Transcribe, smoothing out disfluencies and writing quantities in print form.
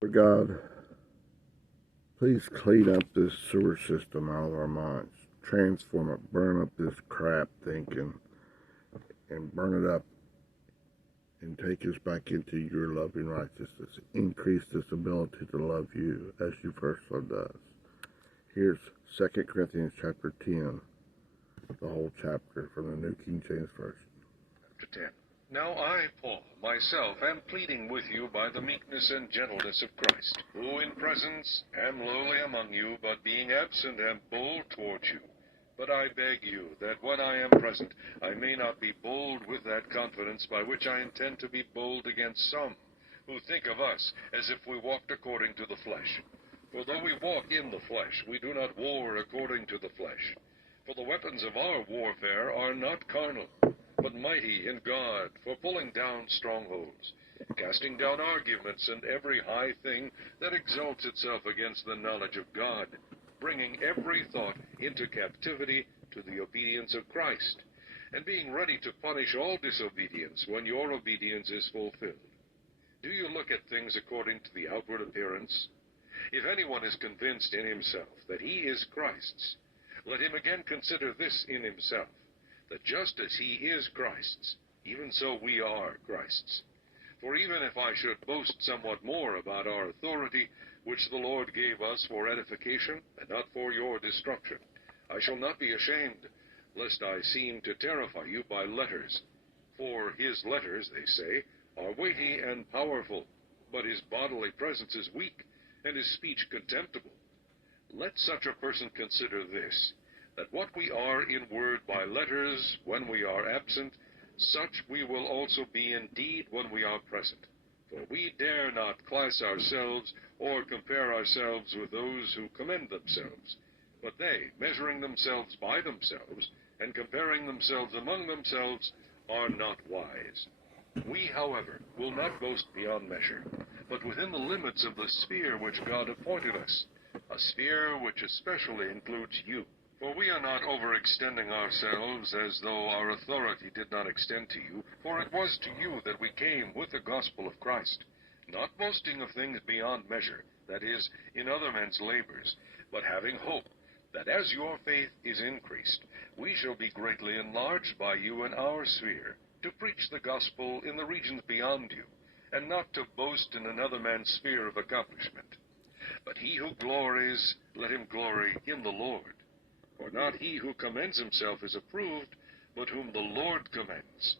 For God, please clean up this sewer system out of our minds. Transform it, burn up this crap thinking, and burn it up and take us back into your loving righteousness. Increase this ability to love you as you first loved us. Here's 2 Corinthians chapter 10, the whole chapter from the New King James Version. Chapter 10. Now I, Paul, myself, am pleading with you by the meekness and gentleness of Christ, who in presence am lowly among you, but being absent am bold towards you. But I beg you that when I am present, I may not be bold with that confidence by which I intend to be bold against some, who think of us as if we walked according to the flesh. For though we walk in the flesh, we do not war according to the flesh. For the weapons of our warfare are not carnal, but mighty in God for pulling down strongholds, casting down arguments and every high thing that exalts itself against the knowledge of God, bringing every thought into captivity to the obedience of Christ, and being ready to punish all disobedience when your obedience is fulfilled. Do you look at things according to the outward appearance? If anyone is convinced in himself that he is Christ's, let him again consider this in himself, that just as he is Christ's, even so we are Christ's. For even if I should boast somewhat more about our authority, which the Lord gave us for edification, and not for your destruction, I shall not be ashamed, lest I seem to terrify you by letters. For his letters, they say, are weighty and powerful, but his bodily presence is weak, and his speech contemptible. Let such a person consider this, that what we are in word by letters when we are absent, such we will also be in deed when we are present. For we dare not class ourselves or compare ourselves with those who commend themselves. But they, measuring themselves by themselves, and comparing themselves among themselves, are not wise. We, however, will not boast beyond measure, but within the limits of the sphere which God appointed us, a sphere which especially includes you. For we are not overextending ourselves as though our authority did not extend to you, for it was to you that we came with the gospel of Christ, not boasting of things beyond measure, that is, in other men's labors, but having hope that as your faith is increased, we shall be greatly enlarged by you in our sphere, to preach the gospel in the regions beyond you, and not to boast in another man's sphere of accomplishment. But he who glories, let him glory in the Lord. For not he who commends himself is approved, but whom the Lord commends.